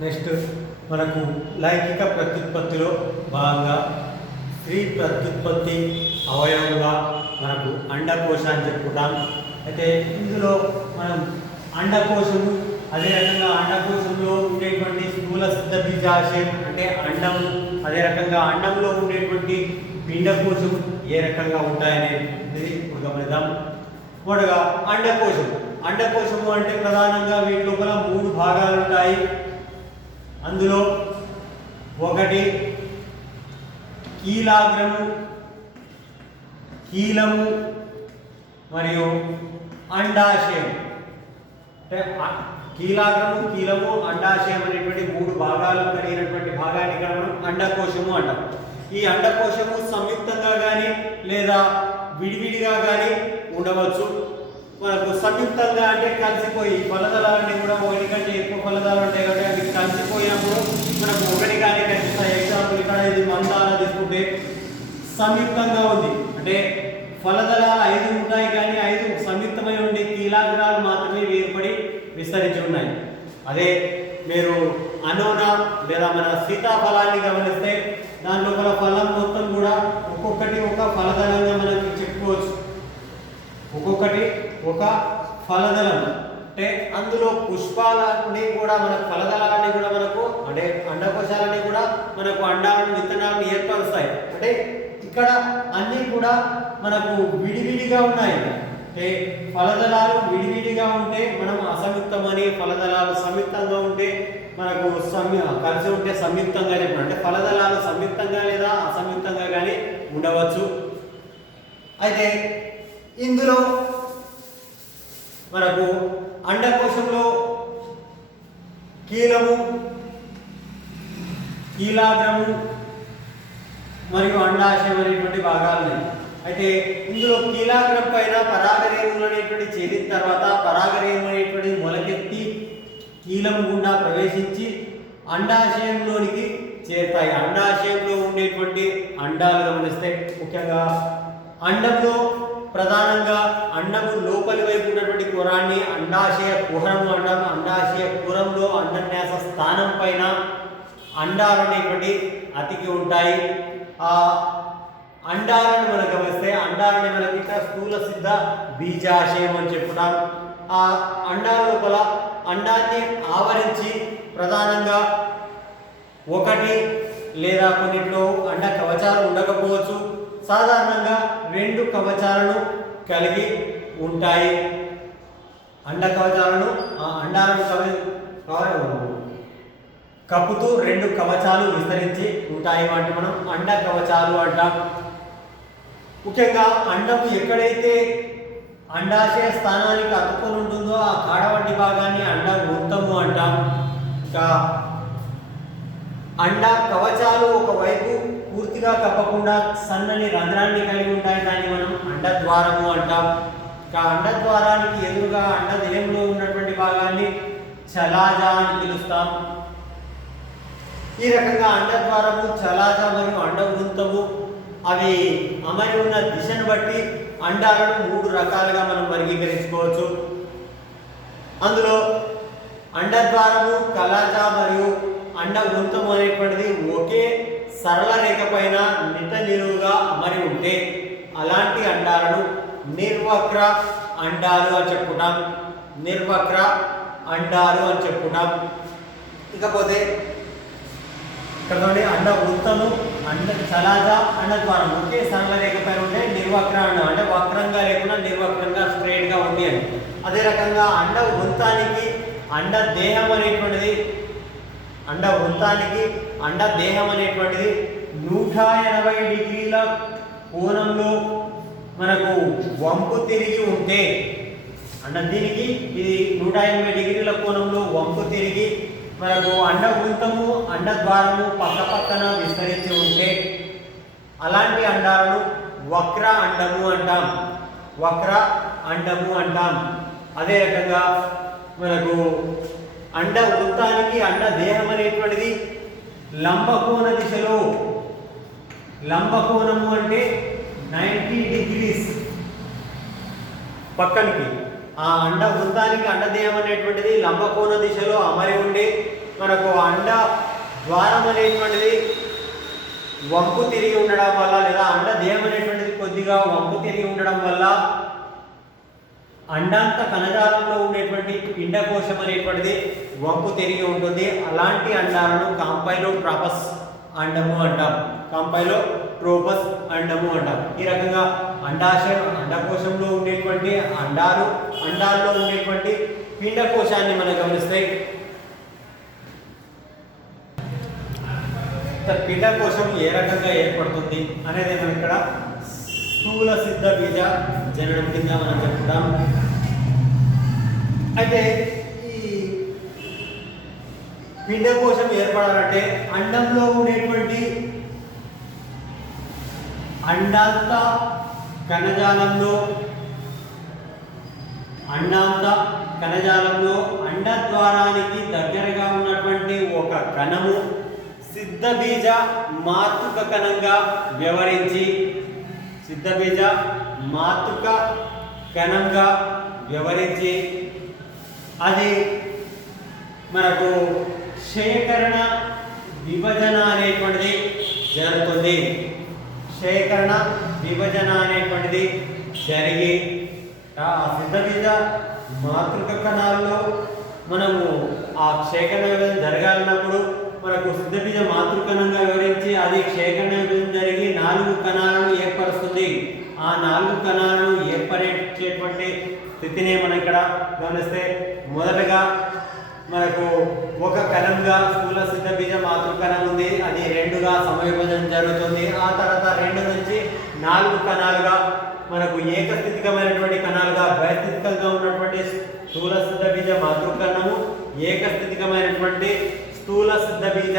Next మనకు లైంగిక ప్రత్యుత్పత్తిలో భాగంగా స్త్రీ ప్రత్యుత్పత్తి అవయవంగా మనకు అండకోశం అని చెప్పుకుంటాం. అయితే ఇందులో మనం అండకోశము, అదే రకంగా అండకోశంలో ఉండేటువంటి స్థూల సిద్ధ బీజాశయం అంటే అండం, అదే రకంగా అండంలో ఉండేటువంటి పిండకోశం ఏ రకంగా ఉంటాయనేది ఇప్పుడు గమనిద్దాం. మొదటగా అండకోశం. అండకోశము అంటే ప్రధానంగా వీటి లోపల 3 భాగాలు ఉంటాయి. అందులో ఒకటి కీలాగ్రము, కీలము మరియు అండాశయం. అంటే కీలాగ్రము, కీలము, అండాశయం అనేటువంటి 3 భాగాలు కలిగినటువంటి భాగాన్ని ఇక్కడ మనం అండకోశము అంటాం. ఈ అండకోశము సంయుక్తంగా కానీ లేదా విడివిడిగా కానీ ఉండవచ్చు. మనకు సంయుక్తంగా అంటే కలిసిపోయి ఫలదళాలన్నీ కూడా ఒకటి కంటే ఎక్కువ ఫలదాలు ఉంటాయి కాబట్టి అవి కలిసిపోయినప్పుడు మనకు ఒకటి కానీ కనిపిస్తాయి. ఎగ్జాంపుల్ ఇక్కడ ఇది మందార తీసుకుంటే సంయుక్తంగా ఉంది అంటే ఫలదళాలు 5 ఉంటాయి కానీ 5 సంయుక్తమై ఉండి కీలాగ్రాలు మాత్రమే వేరుపడి విస్తరించి ఉన్నాయి. అదే మీరు అనోనా లేదా మన సీతాఫలాన్ని గమనిస్తే దాని లోపల ఫలం మొత్తం కూడా ఒక్కొక్కటి ఒక ఫలదళంగా మనకి చెప్పుకోవచ్చు. ఒక్కొక్కటి ఒక ఫలదళం అంటే అందులో పుష్పాలన్నీ కూడా మనకు ఫలదళాలన్నీ కూడా మనకు అంటే అండకోశాలన్నీ కూడా మనకు అండాలను విత్తనాలను ఏర్పరుస్తాయి. అంటే ఇక్కడ అన్నీ కూడా మనకు విడివిడిగా ఉన్నాయి. అంటే ఫలదళాలు విడివిడిగా ఉంటే మనం అసంయుక్తమని, ఫలదళాలు సంయుక్తంగా ఉంటే మనకు కలిసి ఉంటే సంయుక్తంగా చెప్పిన అంటే ఫలదళాలు సంయుక్తంగా లేదా అసంయుక్తంగా కానీ ఉండవచ్చు. అయితే ఇందులో మనకు అండకోశంలో కీలము, కీలాగ్రము మరియు అండాశయం అనేటువంటి భాగాలు ఉన్నాయి. అయితే ఇందులో కీలాగ్రం పైన పరాగరేణువులు అనేటువంటి చేరిన తర్వాత పరాగరేణువు అనేటువంటి మొలకెత్తి కీలము గుండా ప్రవేశించి అండాశయంలోనికి చేరుతాయి. అండాశయంలో ఉండేటువంటి అండాలు గమనిస్తే ముఖ్యంగా అండంలో ప్రధానంగా అండము లోపలి వైపు ఉన్నటువంటి కురాన్ని అండాశయ కుహరము అంటాం. అండాశయ కుహరంలో అండన్యాస స్థానం పైన అండాలు అనేటువంటి అతికి ఉంటాయి. ఆ అండాలను మనం గమనిస్తే అండాలని మనకి ఇక్కడ స్థూల సిద్ధ బీజాశయం అని చెప్పుకుంటాం. ఆ అండాల లోపల అండాన్ని ఆవరించి ప్రధానంగా ఒకటి లేదా కొన్నిట్లో అండ కవచాలు ఉండకపోవచ్చు. సాధారణంగా 2 కవచాలను కలిగి ఉంటాయి. అండ కవచాలను అండాలను కప్పుతూ 2 కవచాలు విస్తరించి ఉంటాయి. వాటిని మనం అండ కవచాలు అంటాం. ముఖ్యంగా అండము ఎక్కడైతే అండాశయ స్థానానికి అతుకొని ఉంటుందో ఆ కాడ వంటి భాగాన్ని అండ వృత్తము అంటాం. ఇంకా అండ కవచాలు ఒకవైపు పూర్తిగా కప్పకుండా సన్నని రంధ్రాన్ని కలిగి ఉంటాయి. దాన్ని మనం అండద్వారము అంటాం. ఇంకా అండద్వారానికి ఎదురుగా అండదేహంలో ఉన్నటువంటి భాగాన్ని చలాజ అని పిలుస్తాం. ఈ రకంగా అండద్వారము, చలాజ మరియు అండవృత్తము అవి అమరి ఉన్న దిశను బట్టి అండాలను 3 రకాలుగా మనం వర్గీకరించుకోవచ్చు. అందులో అండద్వారము, కలాజ మరియు అండవృత్తము అనేటువంటిది ఒకే సరళ రేఖ పైన నిట్ట నిలువుగా అమరి ఉంటే అలాంటి అండాలను నిర్వక్ర అండాలు అని చెప్పుకుంటాం. నిర్వక్ర అండాలు అని చెప్పుకుంటాం. ఇకపోతే ఇక్కడ అండ వృత్తము, అండ చలాజ, అండద్వారం ఒకే సరళ రేఖ పైన ఉంటే నిర్వక్ర అండం అంటే వక్రంగా లేకుండా నిర్వక్రంగా స్ట్రైట్గా ఉంది అని. అదే రకంగా అండ వృత్తానికి అండ దేహం అనేటువంటిది అండ వృత్తానికి అండ దేహం అనేటువంటిది 180 డిగ్రీల కోణంలో మనకు వంపు తిరిగి ఉంటే అంటే దీనికి ఇది 180 డిగ్రీల కోణంలో వంపు తిరిగి మనకు అండవృత్తము, అండద్వారము పక్క పక్కన విస్తరించి ఉంటే అలాంటి అండాలను వక్ర అండము అంటాం. వక్ర అండము అంటాం. అదే రకంగా మనకు అండ వృత్తానికి అండ దేహం అనేటువంటిది లంబకోణ దిశలో, లంబకోణము అంటే 90 డిగ్రీస్ పక్కనికి ఆ అండ వృత్తానికి అండదేహం అనేటువంటిది లంబకోణ దిశలో అమరి ఉండి మనకు అండ ద్వారం అనేటువంటిది వంపు తిరిగి ఉండడం వల్ల లేదా అండ దేహం అనేటువంటిది కొద్దిగా వంపు తిరిగి ఉండడం వల్ల అండాంత కణజాలంలో ఉండేటువంటి పిండకోశం అనేటువంటిది వంపు తిరిగి ఉంటుంది. అలాంటి అండాలను కాంపైలోట్రోపస్ అండము అంటాం. కాంపైలోట్రోపస్ అండము అంటాం. ఈ రకంగా అండాశయం అండకోశంలో ఉండేటువంటి అండాల్లో ఉండేటువంటి పిండకోశాన్ని మనం గమనిస్తే పిండకోశం ఏ రకంగా ఏర్పడుతుంది అనేది మనం ఇక్కడ స్థూల సిద్ధ బీజ జననం కింద మనం చెప్పుకుంటాం. అయితే ఈ పిండకోశం ఏర్పడాలంటే అండంలో ఉండేటువంటి అండాంత కణజాలంలో అండద్వారానికి దగ్గరగా ఉన్నటువంటి ఒక కణము సిద్ధబీజ మాతృక కణంగా వ్యవహరించి అది మనకు శేఖరణ విభజన అనేటువంటిది జరుగుతుంది. జరిగి ఆ సిద్ధబీజ మాతృక కణాల్లో మనము ఆ క్షేకరణ విభజన జరగాలన్నప్పుడు మనకు సిద్ధబీజ మాతృకణంగా వివరించి అది క్షేకరణ విభజన జరిగి 4 కణాలను ఏర్పరుస్తుంది. ఆ 4 కణాలను ఏర్పరిచేటువంటి స్థితిని మనం ఇక్కడ గమనిస్తే మొదటగా మనకు ఒక కణంగా స్థూల సిద్ధబీజ మాతృకణం ఉంది. అది 2గా సమవిభజన జరుగుతుంది. ఆ తర్వాత 2 నుంచి 4 కణాలుగా మనకు ఏకస్థితికమైనటువంటి కణాలుగా ద్వైస్థితికంగా ఉన్నటువంటి స్థూల సిద్ధబీజ మాతృకణము ఏకస్థితికమైనటువంటి స్థూల సిద్ధబీజ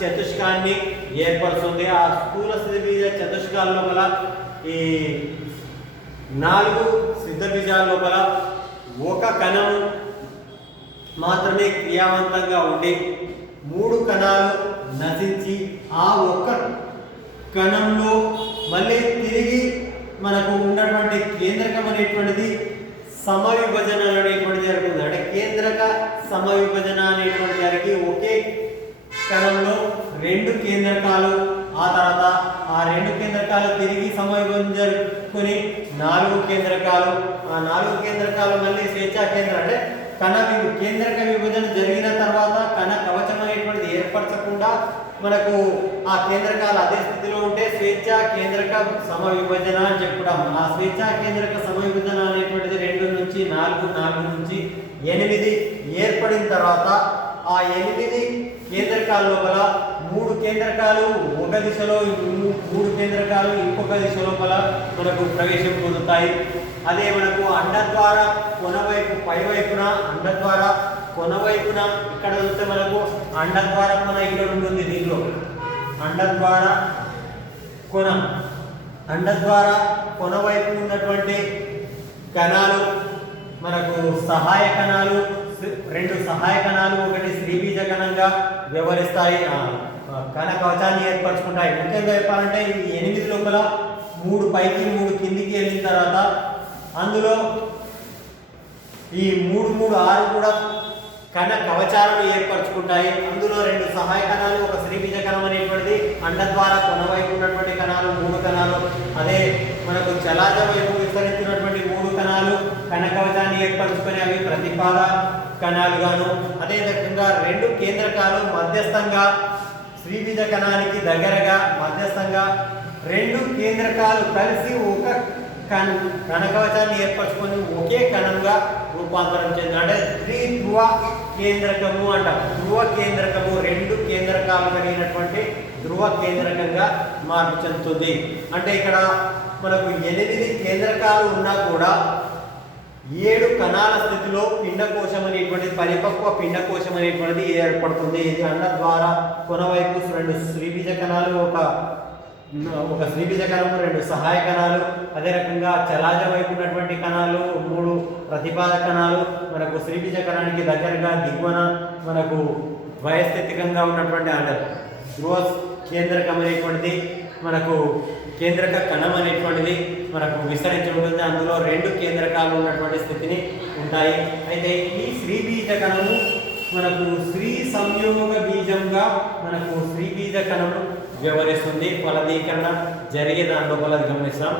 చతుష్కాన్ని ఏర్పరుస్తుంది. ఆ స్థూల సిద్ధబీజ చతుష్కాల లోపల ఈ 4 సిద్ధబీజాల లోపల ఒక కణం మాత్రమే క్రియావంతంగా ఉండి 3 కణాలు నశించి ఆ ఒక్క కణంలో మళ్ళీ తిరిగి మనకు ఉన్నటువంటి కేంద్రకం అనేటువంటిది సమవిభజన అనేటువంటిది జరుగుతుంది. అంటే కేంద్రక సమవిభజన అనేటువంటి జరిగి ఒకే కణంలో 2 కేంద్రకాలు ఆ తర్వాత ఆ 2 కేంద్రకాలు తిరిగి సమవిభజన జరుపుకొని 4 కేంద్రకాలు ఆ 4 కేంద్రకాలు మళ్ళీ స్వేచ్ఛా కేంద్రం అంటే కేంద్రక విభజన జరిగిన తర్వాత కణ కవచం అనేటువంటిది ఏర్పరచకుండా మనకు ఆ కేంద్రకాలు అదే స్థితిలో ఉంటే స్వేచ్ఛా కేంద్రక సమవిభజన అని చెప్పుకుంటాం. ఆ స్వేచ్ఛా కేంద్రక సమవిభజన అనేటువంటిది 2 నుంచి 4 4 నుంచి 8 ఏర్పడిన తర్వాత ఆ 8 కేంద్రకాల లోపల 3 కేంద్రకాలు ఒక దిశలో 3 కేంద్రకాలు ఇంకొక దిశ లోపల మనకు ప్రవేశం పొందుతాయి. అదే మనకు అండద్వార కొనవైపు పైవైపున అండద్వార కొనవైపున ఇక్కడ చూస్తే మనకు అండద్వార కొన ఇక్కడ ఉంటుంది. దీనిలో అండద్వార కొనవైపు ఉన్నటువంటి కణాలు మనకు సహాయ కణాలు 2 సహాయ కణాలు ఒకటి స్త్రీబీజ కణంగా వ్యవహరిస్తాయి. కణ కవచాన్ని ఏర్పరచుకుంటాయి. ముఖ్యంగా చెప్పాలంటే ఈ 8 లోపల 3 పైకి 3 కిందికి వెళ్ళిన తర్వాత అందులో ఈ 3 3 6 కూడా కణ కవచాలను ఏర్పరచుకుంటాయి. అందులో 2 సహాయ కణాలు ఒక స్త్రీబీజ కణం అనేటువంటిది అండద్వార కొనవైపు ఉన్నటువంటి కణాలు 3 కణాలు అదే మనకు చలాజ వైపు విస్తరించినటువంటి 3 కణాలు కణ కవచాన్ని ఏర్పరచుకొని అవి ప్రతిపాద కణాలుగాను అదే రకంగా 2 కేంద్రకాలు మధ్యస్థంగా స్త్రీబీజ కణానికి దగ్గరగా మధ్యస్థంగా 2 కేంద్రకాలు కలిసి ఒక కణకవచాన్ని ఏర్పరచుకొని ఒకే కణంగా రూపాంతరం చెంది అంటే త్రిధ్రువ కేంద్రకము అంటాం. ధ్రువ కేంద్రకము 2 కేంద్రకాలు కలిగినటువంటి ధ్రువ కేంద్రకంగా మార్పు చెందుతుంది. అంటే ఇక్కడ మనకు 8 కేంద్రకాలు ఉన్నా కూడా 7 కణాల స్థితిలో పిండకోశం అనేటువంటిది పరిపక్వ పిండకోశం అనేటువంటిది ఏర్పడుతుంది. ఇది అండద్వార కొనవైపు 2 స్త్రీబీజ కణాలు ఒక స్త్రీబీజ కణము 2 సహాయ కణాలు అదే రకంగా చలాజ వైపు ఉన్నటువంటి కణాలు 3 ప్రతిపాద కణాలు మనకు స్త్రీబీజ కణానికి దగ్గరగా దిగువన మనకు ద్వయస్థితికంగా ఉన్నటువంటి ధ్రువ కేంద్రకం అనేటువంటిది మనకు కేంద్రక కణం అనేటువంటిది మనకు విస్తరించి ఉంటుంది. అందులో 2 కేంద్రకాలు ఉన్నటువంటి స్థితిని ఉంటాయి. అయితే ఈ స్త్రీబీజ కణము మనకు స్త్రీ సంయోగ బీజంగా స్త్రీ బీజ కణం వ్యవహరిస్తుంది. ఫలదీకరణ జరిగే దాని లోపల గమనిస్తాం.